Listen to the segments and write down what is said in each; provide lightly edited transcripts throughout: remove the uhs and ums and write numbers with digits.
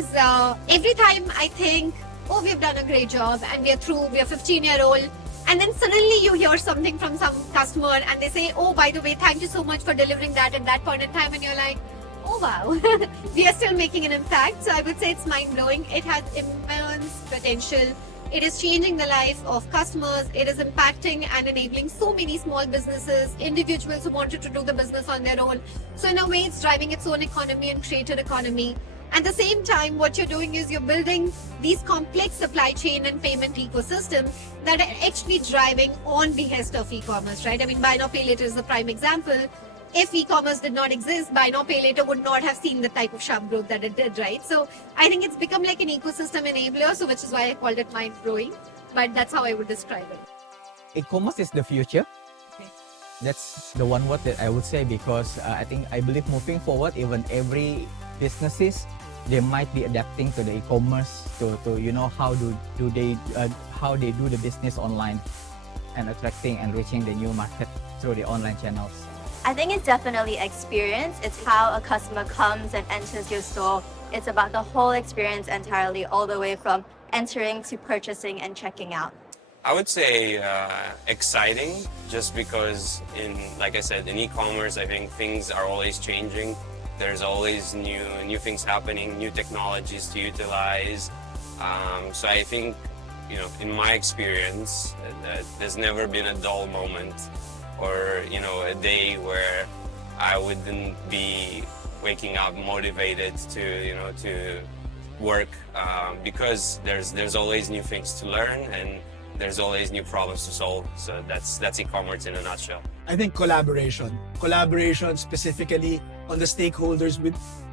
because every time I think, oh, we've done a great job and we're through, we're 15-year-old, and then suddenly you hear something from some customer and they say, oh, by the way, thank you so much for delivering that at that point in time, and you're like, oh wow, we are still making an impact. So I would say it's mind-blowing. It has immense potential. It is changing the life of customers. It is impacting and enabling so many small businesses, individuals who wanted to do the business on their own. So in a way, it's driving its own economy and creator economy. At the same time, what you're doing is you're building these complex supply chain and payment ecosystems that are actually driving on behest of e-commerce, right? I mean, buy now, pay later is the prime example. If e-commerce did not exist, buy now, pay later would not have seen the type of sharp growth that it did, right? So I think it's become like an ecosystem enabler, so which is why I called it mind-blowing. But that's how I would describe it. E-commerce is the future. Okay. That's the one word that I would say, because I believe moving forward, even every businesses, they might be adapting to the e-commerce to how they do the business online and attracting and reaching the new market through the online channels. I think it's definitely experience. It's how a customer comes and enters your store. It's about the whole experience entirely, all the way from entering to purchasing and checking out. I would say exciting, just because like I said, in e-commerce, I think things are always changing. There's always new things happening, new technologies to utilize. So I think, in my experience, there's never been a dull moment or, a day where I wouldn't be waking up motivated to work, because there's always new things to learn and there's always new problems to solve. So that's e-commerce in a nutshell. I think collaboration specifically on the stakeholders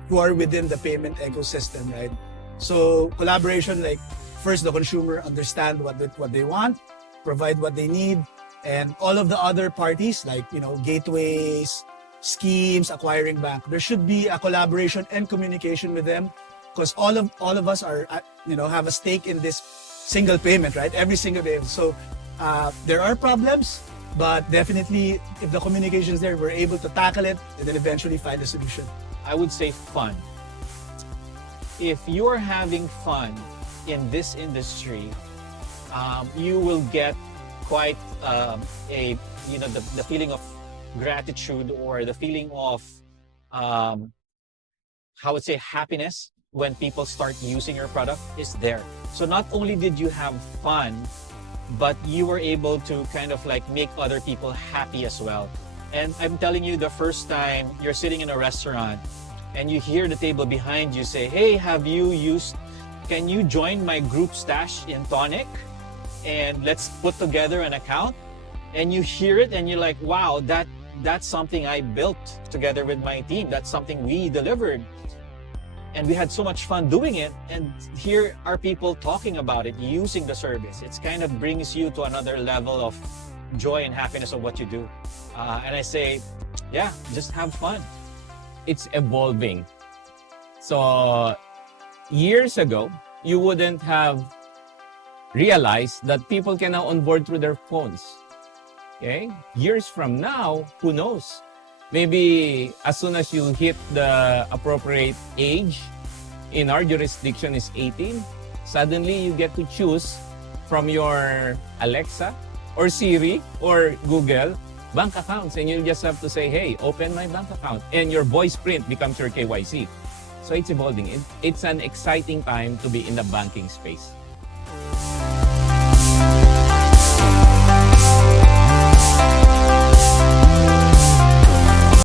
who are within the payment ecosystem, right? So collaboration, like first the consumer understand what they want, provide what they need, and all of the other parties like gateways, schemes, acquiring bank, there should be a collaboration and communication with them, because all of us are have a stake in this single payment, right? Every single payment. So there are problems, but definitely if the communication is there, we're able to tackle it and then eventually find a solution. I would say fun. If you are having fun in this industry, you will get quite the feeling of gratitude, or the feeling of how would say happiness when people start using your product is there. So not only did you have fun, but you were able to kind of like make other people happy as well. And I'm telling you, the first time you're sitting in a restaurant and you hear the table behind you say, hey, can you join my group stash in Tonic? And let's put together an account. And you hear it and you're like, wow, that's something I built together with my team. That's something we delivered. And we had so much fun doing it. And here are people talking about it, using the service. It kind of brings you to another level of joy and happiness of what you do. And I say, yeah, just have fun. It's evolving. So years ago, you wouldn't have realized that people can now onboard through their phones. Okay? Years from now, who knows? Maybe as soon as you hit the appropriate age, in our jurisdiction is 18, suddenly you get to choose from your Alexa or Siri or Google bank accounts, and you just have to say, hey, open my bank account, and your voice print becomes your KYC. So it's evolving. It's an exciting time to be in the banking space.